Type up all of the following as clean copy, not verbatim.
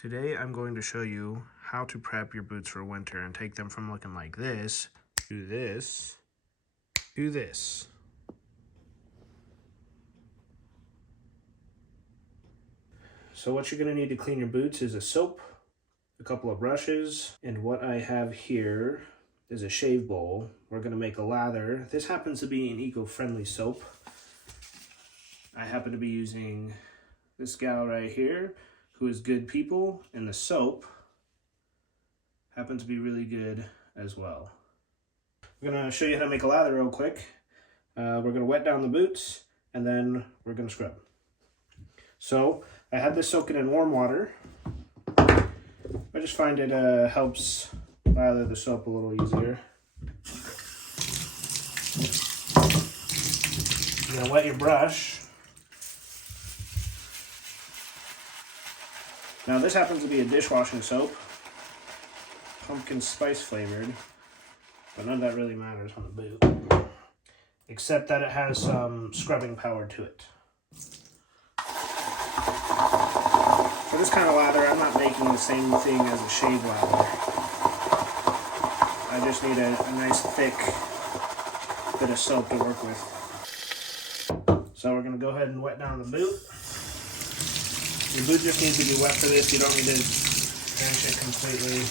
Today I'm going to show you how to prep your boots for winter and take them from looking like this to this to this. So what you're going to need to clean your boots is a soap, a couple of brushes, and what I have here is a shave bowl. We're going to make a lather. This happens to be an eco-friendly soap. I happen to be using this gal right here, who is Good People, and the soap happens to be really good as well. I'm going to show you how to make a lather real quick. We're going to wet down the boots, and then we're going to scrub. So I had this soaking in warm water. I just find it helps lather the soap a little easier. You're going to wet your brush. Now this happens to be a dishwashing soap, pumpkin spice flavored, but none of that really matters on the boot, except that it has some scrubbing power to it. For this kind of lather, I'm not making the same thing as a shave lather. I just need a nice thick bit of soap to work with. So we're going to go ahead and wet down the boot. Your boot just needs to be wet for this. You don't need to drench it completely.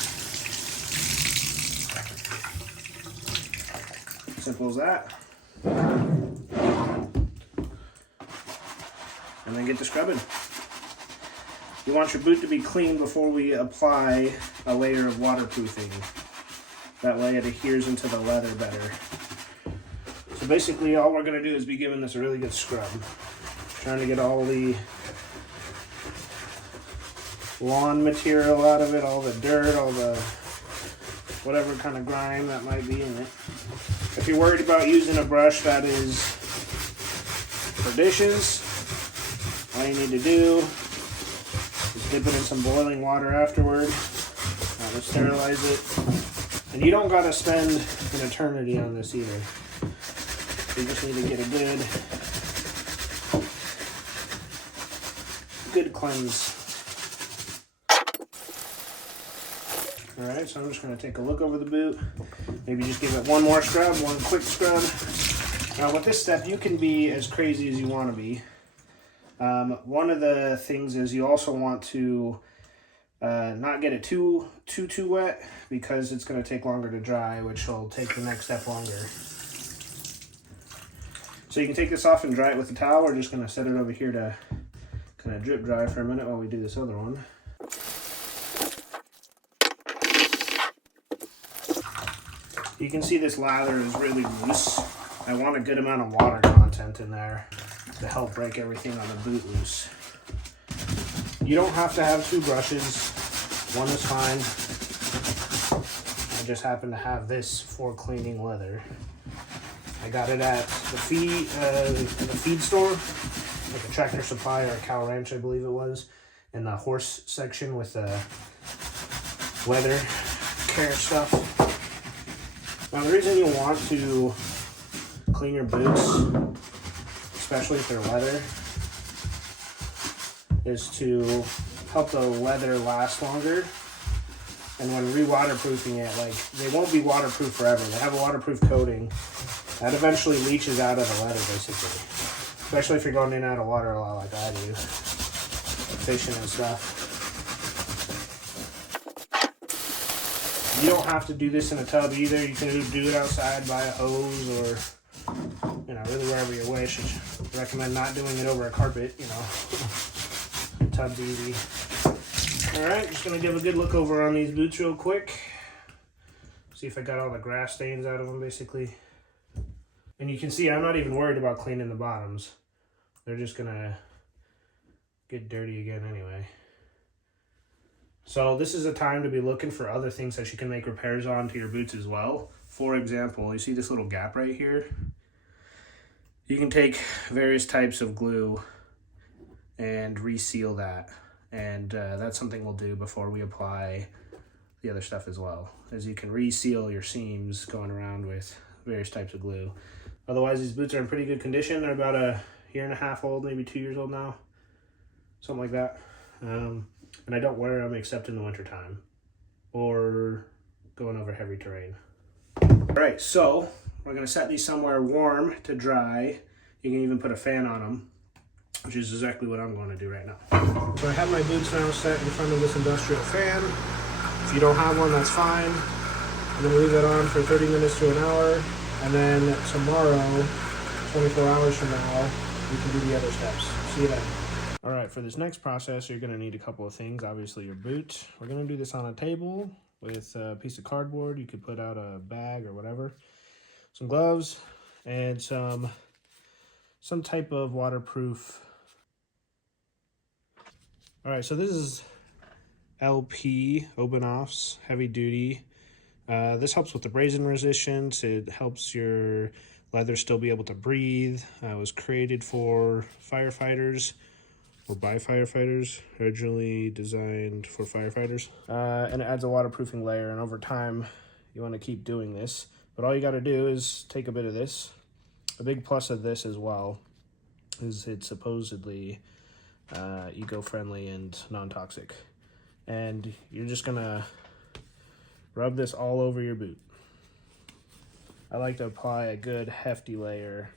Simple as that. And then get to scrubbing. You want your boot to be clean before we apply a layer of waterproofing. That way it adheres into the leather better. So basically all we're going to do is be giving this a really good scrub. Trying to get all the lawn material out of it, all the dirt, all the whatever kind of grime that might be in it. If you're worried about using a brush that is for dishes, all you need to do is dip it in some boiling water afterward. To sterilize it. And you don't got to spend an eternity on this either. You just need to get a good cleanse. Alright, so I'm just going to take a look over the boot. Maybe just give it one more scrub, one quick scrub. Now with this step, you can be as crazy as you want to be. One of the things is you also want to not get it too wet, because it's going to take longer to dry, which will take the next step longer. So you can take this off and dry it with a towel. We're just going to set it over here to kind of drip dry for a minute while we do this other one. You can see this lather is really loose. I want a good amount of water content in there to help break everything on the boot loose. You don't have to have two brushes. One is fine. I just happen to have this for cleaning leather. I got it at the feed store, like a Tractor Supply or a Cow Ranch, I believe it was, in the horse section with the leather care stuff. Now the reason you want to clean your boots, especially if they're leather, is to help the leather last longer. And when re-waterproofing it, like, they won't be waterproof forever. They have a waterproof coating that eventually leaches out of the leather, basically. Especially if you're going in and out of water a lot like I do, fishing and stuff. You don't have to do this in a tub either. You can do it outside by a hose or, really wherever you wish. I recommend not doing it over a carpet, Tub's easy. Alright, just going to give a good look over on these boots real quick. See if I got all the grass stains out of them, basically. And you can see I'm not even worried about cleaning the bottoms. They're just going to get dirty again anyway. So this is a time to be looking for other things that you can make repairs on to your boots as well. For example, you see this little gap right here? You can take various types of glue and reseal that. And that's something we'll do before we apply the other stuff as well. As you can reseal your seams going around with various types of glue. Otherwise, these boots are in pretty good condition. They're about a year and a half old, maybe 2 years old now. Something like that. And I don't wear them except in the wintertime or going over heavy terrain. All right, so we're gonna set these somewhere warm to dry. You can even put a fan on them, which is exactly what I'm going to do right now. So I have my boots now set in front of this industrial fan. If you don't have one, that's fine. I'm gonna leave it on for 30 minutes to an hour, and then tomorrow, 24 hours from now, we can do the other steps. See you then. All right, for this next process, you're gonna need a couple of things. Obviously your boot. We're gonna do this on a table with a piece of cardboard. You could put out a bag or whatever. Some gloves and some type of waterproof. All right, so this is LP Obenaufs heavy duty. This helps with abrasion resistance. It helps your leather still be able to breathe. It was created for firefighters or by firefighters, originally designed for firefighters. And it adds a waterproofing layer, and over time you want to keep doing this. But all you got to do is take a bit of this. A big plus of this as well is it's supposedly eco-friendly and non-toxic. And you're just gonna rub this all over your boot. I like to apply a good hefty layer.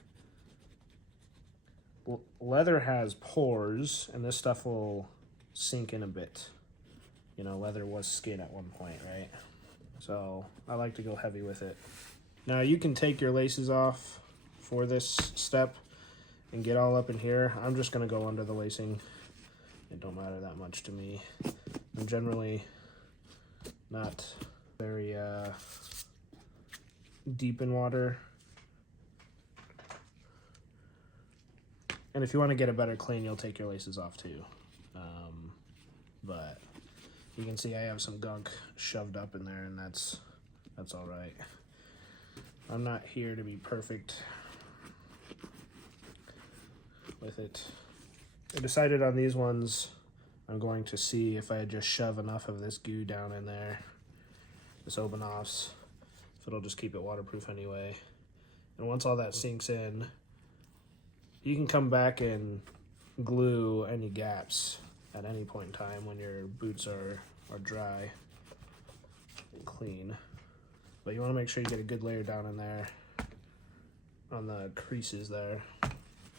Leather has pores, and this stuff will sink in a bit. You know, leather was skin at one point, right? So I like to go heavy with it. Now you can take your laces off for this step and get all up in here. I'm just gonna go under the lacing. It don't matter that much to me. I'm generally not very deep in water. And if you want to get a better clean, you'll take your laces off too. But you can see I have some gunk shoved up in there, and that's all right. I'm not here to be perfect with it. I decided on these ones, I'm going to see if I just shove enough of this goo down in there, this Obenaufs, if it'll just keep it waterproof anyway. And once all that sinks in, you can come back and glue any gaps at any point in time when your boots are dry and clean. But you want to make sure you get a good layer down in there on the creases there.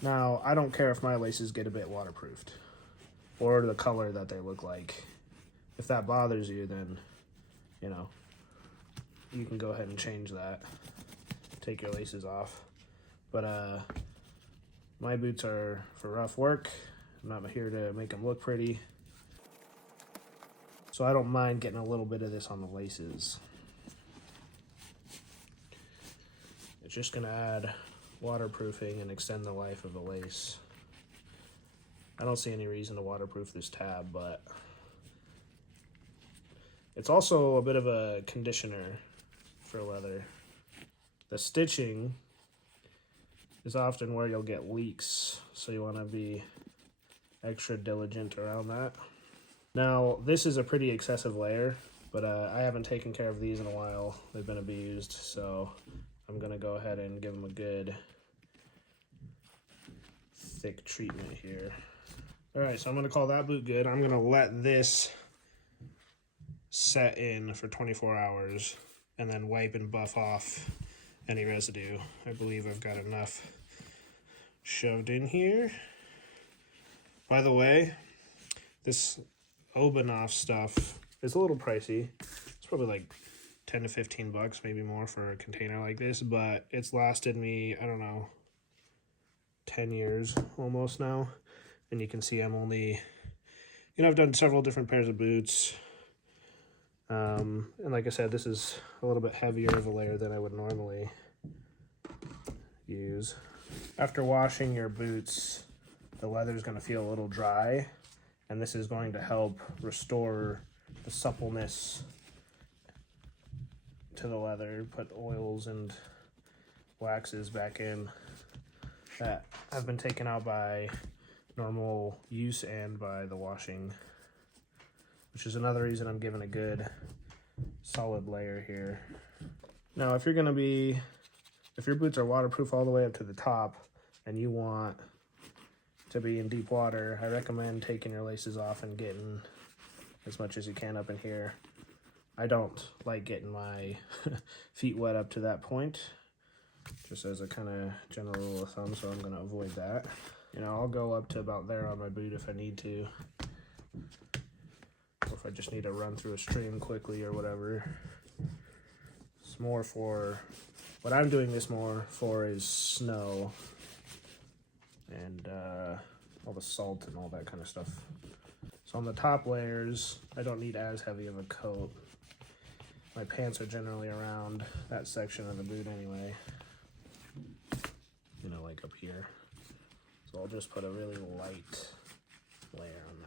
Now, I don't care if my laces get a bit waterproofed or the color that they look like. If that bothers you, then, you know, you can go ahead and change that. Take your laces off. But my boots are for rough work. I'm not here to make them look pretty. So I don't mind getting a little bit of this on the laces. It's just gonna add waterproofing and extend the life of the lace. I don't see any reason to waterproof this tab, but it's also a bit of a conditioner for leather. The stitching is often where you'll get leaks, so you want to be extra diligent around that. Now, this is a pretty excessive layer, but I haven't taken care of these in a while. They've been abused, so I'm gonna go ahead and give them a good thick treatment here. All right, so I'm gonna call that boot good. I'm gonna let this set in for 24 hours and then wipe and buff off any residue. I believe I've got enough shoved in here. By the way, this Obenaufs stuff is a little pricey. It's probably like 10 to 15 bucks, maybe more for a container like this, but it's lasted me, I don't know, 10 years almost now. And you can see I'm only, you know, I've done several different pairs of boots. And like I said, this is a little bit heavier of a layer than I would normally use. After washing your boots, the leather is going to feel a little dry, and this is going to help restore the suppleness to the leather, put oils and waxes back in that have been taken out by normal use and by the washing, which is another reason I'm giving a good solid layer here. Now, if your boots are waterproof all the way up to the top and you want to be in deep water, I recommend taking your laces off and getting as much as you can up in here. I don't like getting my feet wet up to that point, just as a kind of general rule of thumb, so I'm going to avoid that. You know, I'll go up to about there on my boot if I need to, or if I just need to run through a stream quickly or whatever. It's more for, what I'm doing this more for is snow and all the salt and all that kind of stuff. So on the top layers, I don't need as heavy of a coat. My pants are generally around that section of the boot anyway. You know, like up here. So I'll just put a really light layer on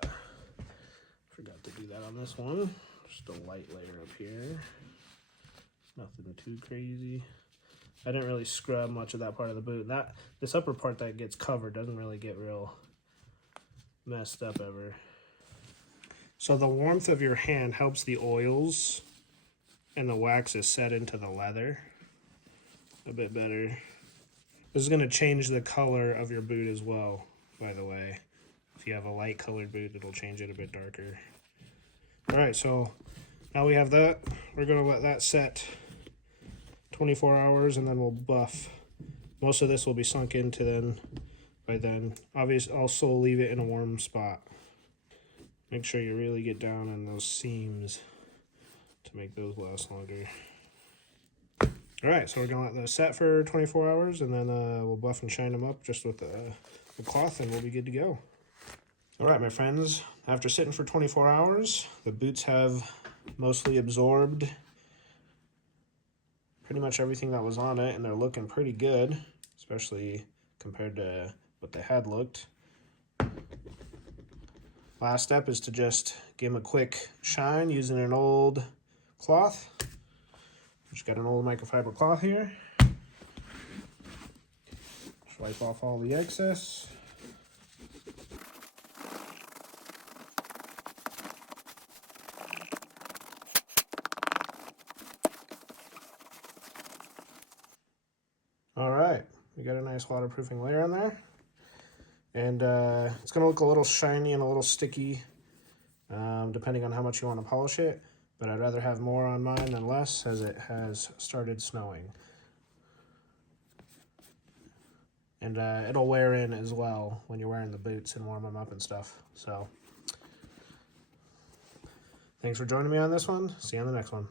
that. Forgot to do that on this one. Just a light layer up here. Nothing too crazy. I didn't really scrub much of that part of the boot. This upper part that gets covered doesn't really get real messed up ever. So the warmth of your hand helps the oils and the waxes set into the leather a bit better. This is going to change the color of your boot as well, by the way. If you have a light colored boot, it'll change it a bit darker. Alright, so now we have that. We're going to let that set 24 hours and then we'll buff. Most of this will be sunk into by then. Obviously, also leave it in a warm spot. Make sure you really get down on those seams to make those last longer. Alright, so we're going to let those set for 24 hours and then we'll buff and shine them up just with the cloth and we'll be good to go. Alright, my friends, after sitting for 24 hours, the boots have mostly absorbed pretty much everything that was on it and they're looking pretty good, especially compared to what they had looked. Last step is to just give them a quick shine using an old cloth. Just got an old microfiber cloth here. Just wipe off all the excess. All right, we got a nice waterproofing layer on there. And it's going to look a little shiny and a little sticky, depending on how much you want to polish it. But I'd rather have more on mine than less, as it has started snowing. And it'll wear in as well when you're wearing the boots and warm them up and stuff. So, thanks for joining me on this one. See you on the next one.